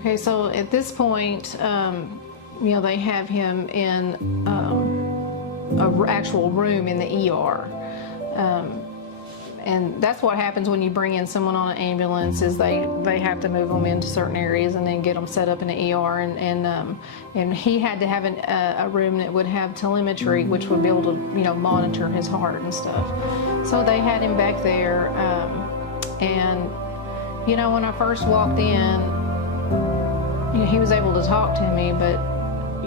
Okay, so at this point, you know, they have him in an actual room in the ER. And that's what happens when you bring in someone on an ambulance, is they have to move them into certain areas and then get them set up in the ER. And he had to have a room that would have telemetry, which would be able to, you know, monitor his heart and stuff. So they had him back there. And, you know, when I first walked in, you know, he was able to talk to me, but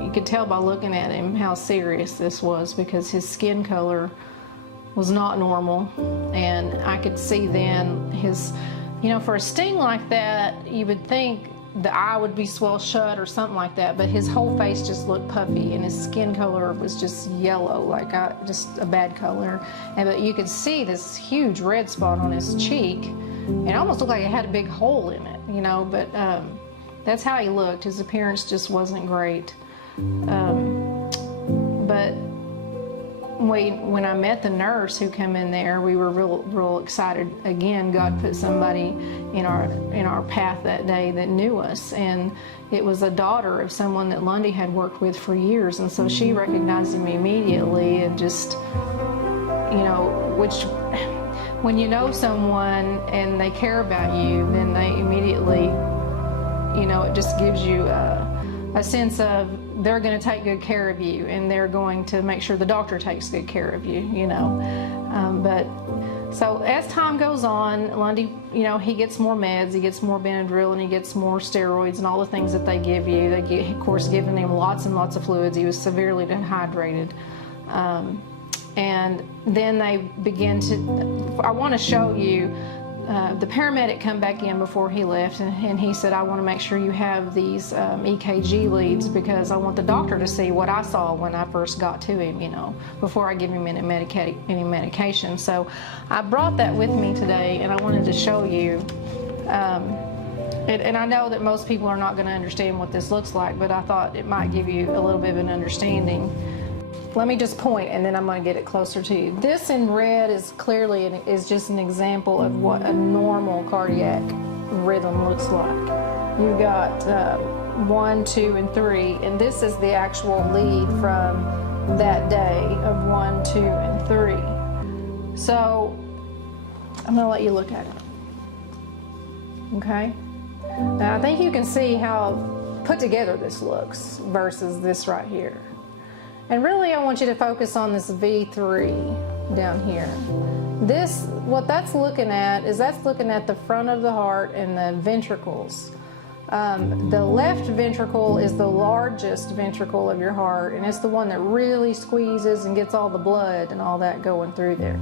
you could tell by looking at him how serious this was, because his skin color was not normal. And I could see then his, you know, for a sting like that, you would think the eye would be swelled shut or something like that, but his whole face just looked puffy, and his skin color was just yellow, like just a bad color. But you could see this huge red spot on his cheek, and it almost looked like it had a big hole in it, you know, but that's how he looked. His appearance just wasn't great. But when I met the nurse who came in there, we were real excited. Again, God put somebody in our path that day that knew us, and it was a daughter of someone that Lundy had worked with for years, and so she recognized me immediately, and just, you know, which, when you know someone and they care about you, then they immediately, you know, it just gives you a sense of they're going to take good care of you, and they're going to make sure the doctor takes good care of you, you know. But so as time goes on, Lundy, you know, he gets more meds, he gets more Benadryl, and he gets more steroids and all the things that they give you. They get, of course, giving him lots and lots of fluids. He was severely dehydrated. And then they begin to, I want to show you, the paramedic come back in before he left, and he said, I want to make sure you have these EKG leads, because I want the doctor to see what I saw when I first got to him, you know, before I give him any medication. So I brought that with me today, and I wanted to show you. And I know that most people are not going to understand what this looks like, but I thought it might give you a little bit of an understanding. Let me just point, and then I'm going to get it closer to you. This in red is clearly is just an example of what a normal cardiac rhythm looks like. You've got 1, 2, and 3, and this is the actual lead from that day of 1, 2, and 3. So I'm going to let you look at it. Okay? Now I think you can see how put together this looks versus this right here. And really, I want you to focus on this V3 down here. This, what that's looking at is that's looking at the front of the heart and the ventricles. The left ventricle is the largest ventricle of your heart, and it's the one that really squeezes and gets all the blood and all that going through there.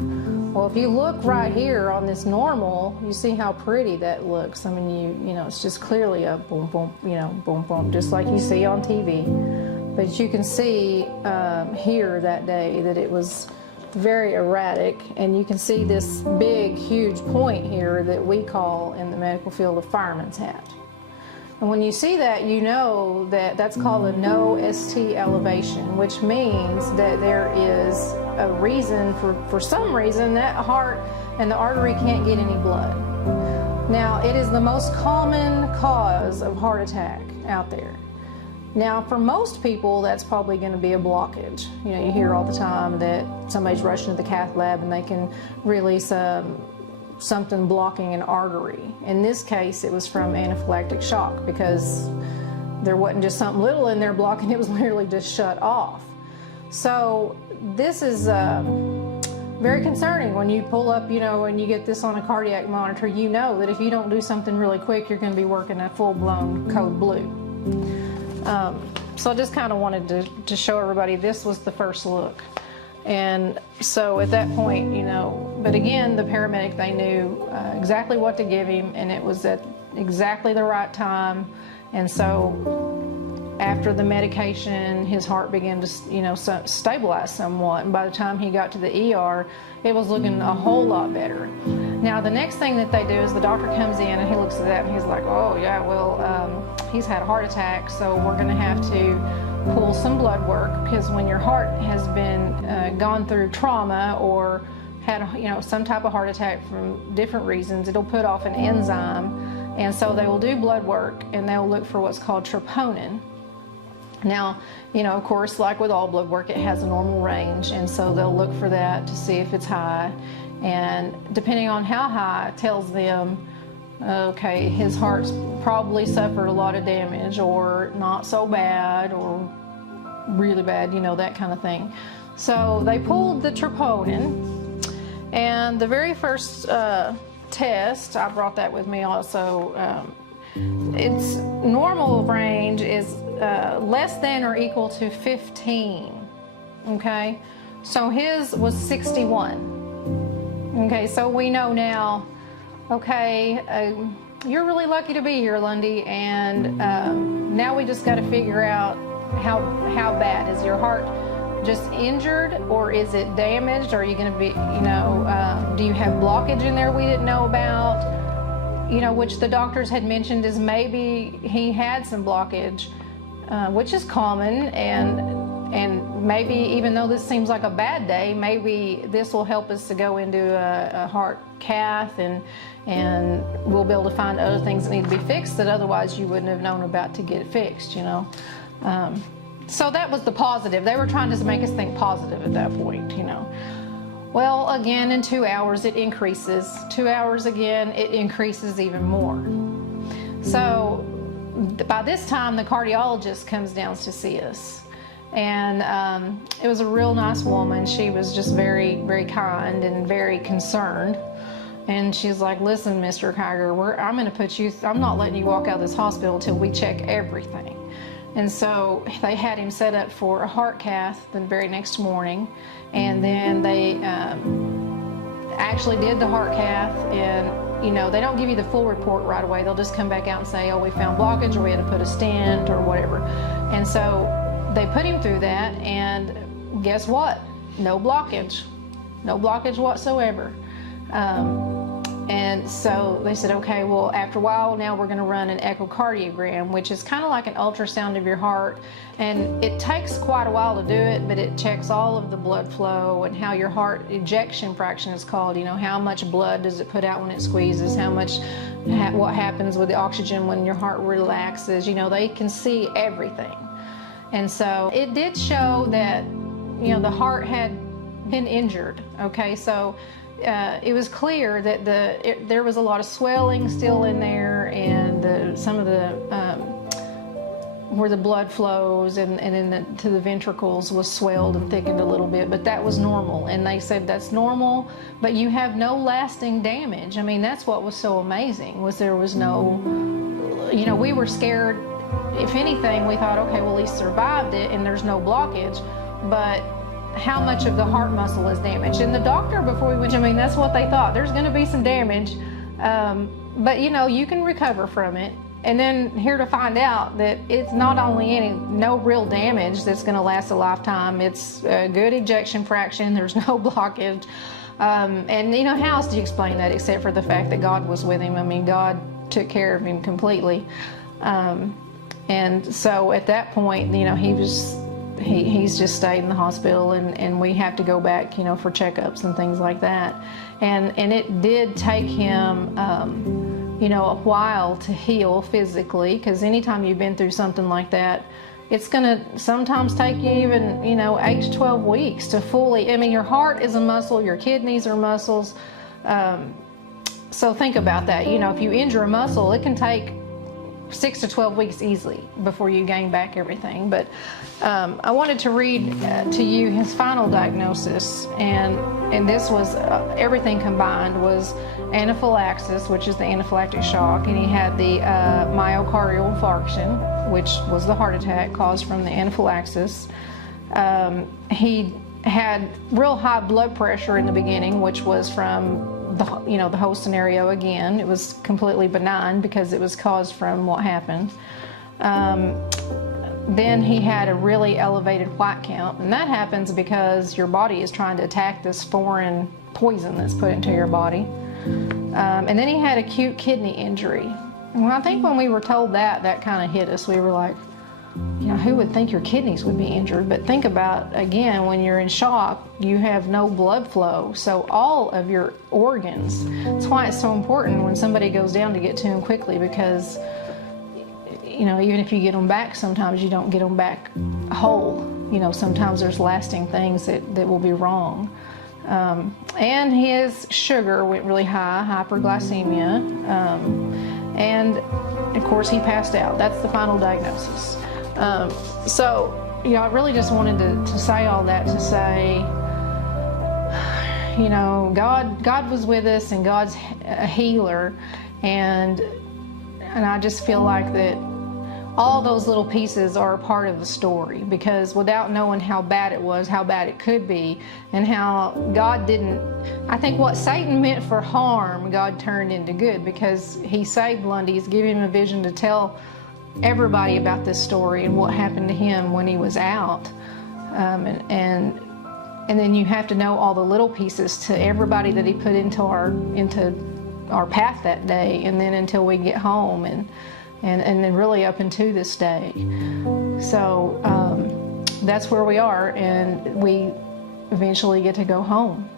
Well, if you look right here on this normal, you see how pretty that looks. I mean, you know, it's just clearly a boom, boom, you know, boom, boom, just like you see on TV. But you can see here that day that it was very erratic, and you can see this big, huge point here that we call in the medical field a fireman's hat. And when you see that, you know that that's called a no ST elevation, which means that there is a reason, for some reason, that heart and the artery can't get any blood. Now, it is the most common cause of heart attack out there. Now, for most people, that's probably going to be a blockage. You know, you hear all the time that somebody's rushing to the cath lab and they can release something blocking an artery. In this case, it was from anaphylactic shock, because there wasn't just something little in there blocking, it was literally just shut off. So this is very concerning when you pull up, you know, and you get this on a cardiac monitor. You know that if you don't do something really quick, you're going to be working a full-blown code blue. So I just kind of wanted to show everybody this was the first look. And so at that point, you know, but again, the paramedic, they knew exactly what to give him, and it was at exactly the right time. And so after the medication, his heart began to, you know, stabilize somewhat. And by the time he got to the ER, it was looking a whole lot better. Now, the next thing that they do is the doctor comes in and he looks at that and he's like, oh yeah, well, he's had a heart attack, so we're going to have to pull some blood work, because when your heart has been gone through trauma or had, you know, some type of heart attack from different reasons, it'll put off an enzyme, And so they will do blood work, and they'll look for what's called troponin. Now, of course, like with all blood work, it has a normal range, and so they'll look for that to see if it's high. And depending on how high, it tells them, okay, his heart's probably suffered a lot of damage, or not so bad, or really bad, that kind of thing. So they pulled the troponin, and the very first test, I brought that with me also, its normal range is less than or equal to 15, okay? So his was 61. Okay, so we know now, okay, you're really lucky to be here, Lundy, and now we just got to figure out how bad. Is your heart just injured, or is it damaged? Are you going to be, do you have blockage in there we didn't know about? Which the doctors had mentioned is maybe he had some blockage, which is common, and maybe even though this seems like a bad day, maybe this will help us to go into a heart cath, and we'll be able to find other things that need to be fixed that otherwise you wouldn't have known about to get it fixed, So that was the positive. They were trying to make us think positive at that point, Well, again, in 2 hours, it increases. 2 hours again, it increases even more. So by this time, the cardiologist comes down to see us. And it was a real nice woman. She was just very, very kind and very concerned. And she's like, listen, Mr. Kiger, I'm going to put you, I'm not letting you walk out of this hospital until we check everything. And so they had him set up for a heart cath the very next morning. And then they actually did the heart cath, and they don't give you the full report right away. They'll just come back out and say, oh, we found blockage, or we had to put a stent, or whatever. And so they put him through that, and guess what? No blockage whatsoever. And so they said, okay, well, after a while, now we're going to run an echocardiogram, which is kind of like an ultrasound of your heart. And it takes quite a while to do it, but it checks all of the blood flow and how your heart ejection fraction is called. How much blood does it put out when it squeezes, what happens with the oxygen when your heart relaxes. They can see everything. And so it did show that, the heart had been injured. Okay, so it was clear that there was a lot of swelling still in there, and some of the where the blood flows and to the ventricles was swelled and thickened a little bit, but that was normal. And they said that's normal, but you have no lasting damage. I mean, that's what was so amazing, was there was no, we were scared. If anything, we thought, okay, well, he survived it and there's no blockage, but how much of the heart muscle is damaged? And the doctor, before we went, that's what they thought. There's going to be some damage, but you can recover from it. And then here to find out that it's not only no real damage that's going to last a lifetime. It's a good ejection fraction. There's no blockage. And how else do you explain that except for the fact that God was with him? I mean, God took care of him completely. And so at that point, he's just stayed in the hospital, and we have to go back, for checkups and things like that. And it did take him, a while to heal physically, because anytime you've been through something like that, it's going to sometimes take you even, 8 to 12 weeks to fully, your heart is a muscle, your kidneys are muscles. So think about that. If you injure a muscle, it can take 6 to 12 weeks easily before you gain back everything. But I wanted to read to you his final diagnosis, and this was everything combined was anaphylaxis, which is the anaphylactic shock, and he had the myocardial infarction, which was the heart attack caused from the anaphylaxis. He had real high blood pressure in the beginning, which was from the whole scenario. Again, it was completely benign because it was caused from what happened. Then he had a really elevated white count, and that happens because your body is trying to attack this foreign poison that's put into your body. And then he had acute kidney injury. And I think when we were told that kind of hit us. We were like, you know, who would think your kidneys would be injured? But think about, again, when you're in shock, you have no blood flow. So all of your organs, that's why it's so important when somebody goes down to get to them quickly, because, you know, even if you get them back, sometimes you don't get them back whole. You know, sometimes there's lasting things that will be wrong. And his sugar went really high, hyperglycemia. And of course he passed out. That's the final diagnosis. So, you know, I really just wanted to say all that to say, you know, God was with us, and God's a healer, and I just feel like that all those little pieces are a part of the story, because without knowing how bad it was, how bad it could be, and how God didn't, I think what Satan meant for harm, God turned into good, because he saved Lundy. He's giving him a vision to tell everybody about this story and what happened to him when he was out. And then you have to know all the little pieces to everybody that he put into our path that day, and then until we get home, and then really up into this day. So that's where we are, and we eventually get to go home.